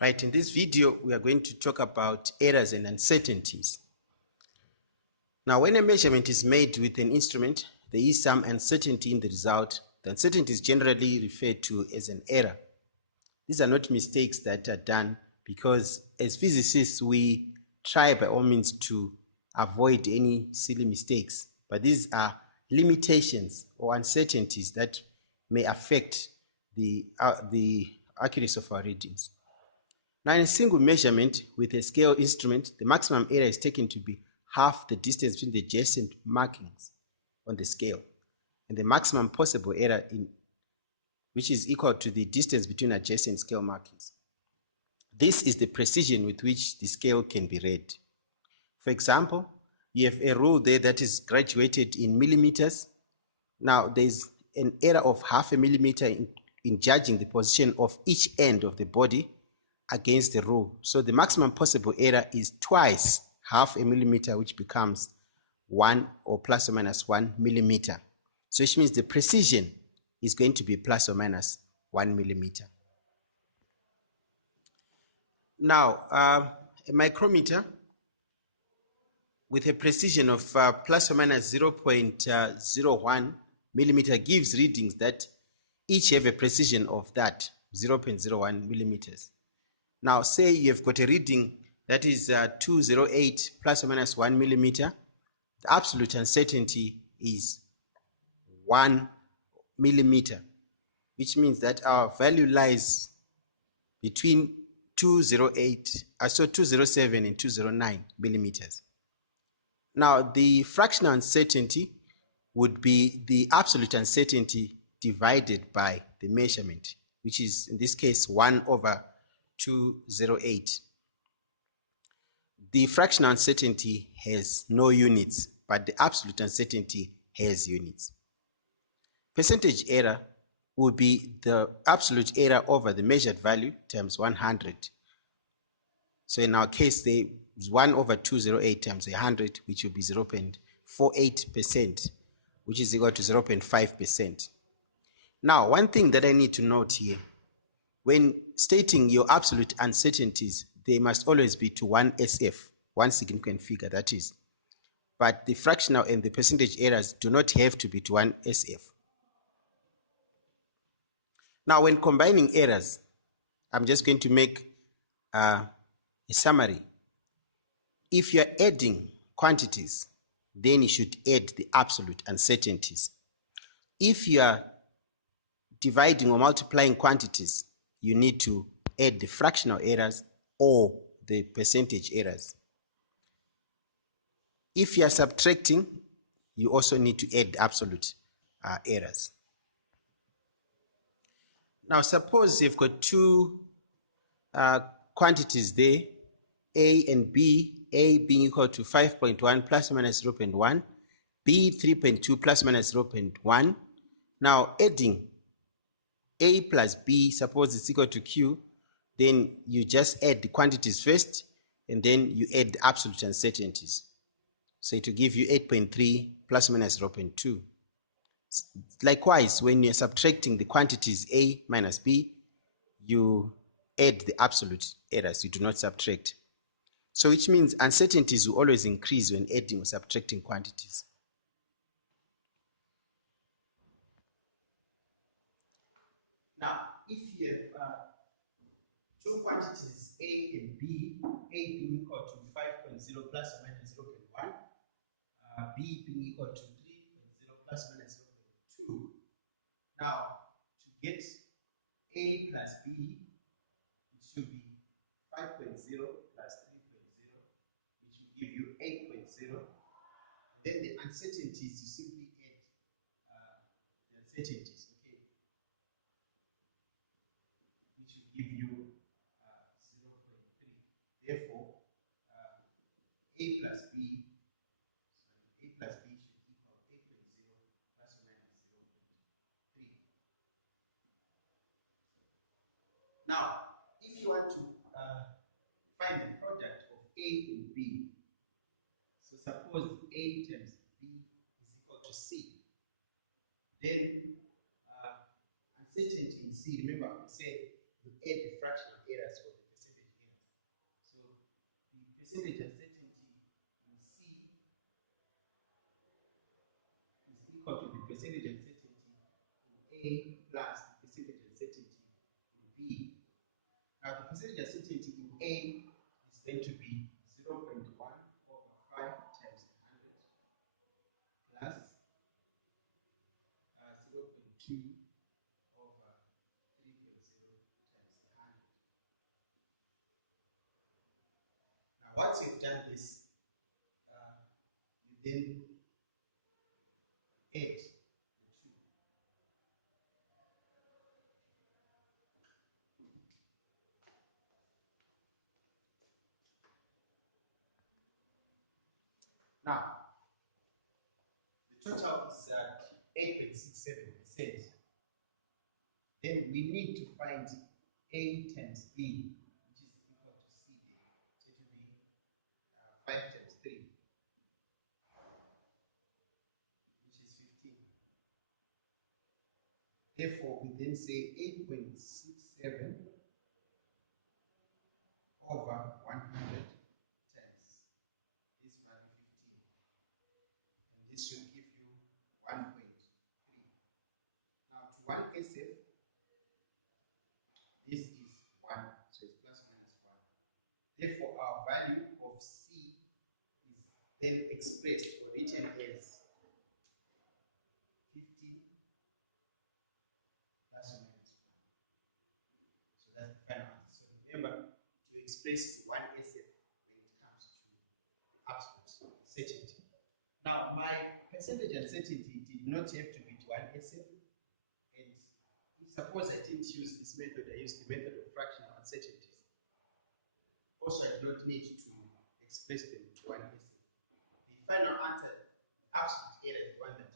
Right, in this video, we are going to talk about errors and uncertainties. Now, when a measurement is made with an instrument, there is some uncertainty in the result. The uncertainty is generally referred to as an error. These are not mistakes that are done because as physicists, we try by all means to avoid any silly mistakes. But these are limitations or uncertainties that may affect the accuracy of our readings. Now, in a single measurement with a scale instrument, the maximum error is taken to be half the distance between the adjacent markings on the scale, and the maximum possible error which is equal to the distance between adjacent scale markings. This is the precision with which the scale can be read. For example, you have a rule there that is graduated in millimeters. Now, there's an error of half a millimeter in judging the position of each end of the body against the rule. So the maximum possible error is twice half a millimeter, which becomes 1 or plus or minus 1 millimeter. So which means the precision is going to be plus or minus 1 millimeter. Now, a micrometer with a precision of plus or minus 0.01 millimeter gives readings that each have a precision of that 0.01 millimeters. Now, say you have got a reading that is 208 plus or minus 1 millimeter. The absolute uncertainty is 1 millimeter, which means that our value lies between 207 and 209 millimeters. Now, the fractional uncertainty would be the absolute uncertainty divided by the measurement, which is in this case 1 over 208. The fractional uncertainty has no units, but the absolute uncertainty has units. Percentage error would be the absolute error over the measured value times 100. So in our case, there is 1 over 208 times 100, which will be 0.48%, which is equal to 0.5%. Now, one thing that I need to note here, when stating your absolute uncertainties, they must always be to 1 SF, one significant figure, that is. But the fractional and the percentage errors do not have to be to 1 SF. Now, when combining errors, I'm just going to make a summary. If you're adding quantities, then you should add the absolute uncertainties. If you are dividing or multiplying quantities, you need to add the fractional errors or the percentage errors. If you are subtracting, you also need to add absolute errors. Now, suppose you've got two quantities there, A and B, A being equal to 5.1 plus or minus 0.1, B 3.2 plus or minus 0.1. Now, adding A plus B, suppose it's equal to Q, then you just add the quantities first, and then you add the absolute uncertainties. So it will give you 8.3 plus or minus 0.2. Likewise, when you're subtracting the quantities A minus B, you add the absolute errors, you do not subtract. So which means uncertainties will always increase when adding or subtracting quantities. Now, if you have two quantities A and B, A being equal to 5.0 plus or minus 0.1, B being equal to 3.0 plus or minus 0.2. Now, to get A plus B, it should be 5.0 plus 3.0, which will give you 8.0. Then the uncertainties, you simply add the uncertainties, okay, which will give you 0.3. Therefore, A plus B, A plus B should equal 8.0 plus or minus 0.3. Now, if you want to find the product of A and B, so suppose A times B is equal to C, then uncertainty in C, remember we said you add the fractional errors or the percentage uncertainty in C is equal to the percentage uncertainty in A plus the percentage uncertainty in B. Now the percentage uncertainty in A is going to be 0.1 over 5 times 100 plus 0.2 over 3.0 times 100. Now once you've done this, you then add the two. Now the total is 8.67%. Then we need to find A times B, which is equal to C there. So it will be 5 times 3, which is 15. Therefore, we then say 8.67 over 100 times this value 15. And this should give you 1.3. Now, to 1 SF, this is 1, so it's plus or minus 1. Therefore, our value of C is then expressed or written as 50 plus or minus 1. So that's the final answer. So remember to express 1 SF when it comes to absolute certainty. Now, my percentage uncertainty did not have to be to 1 SF, and suppose I didn't use this method, I used the method of fractional uncertainties. Also, I do not need to express them to 1 SF. The final answer, absolute error, is the one that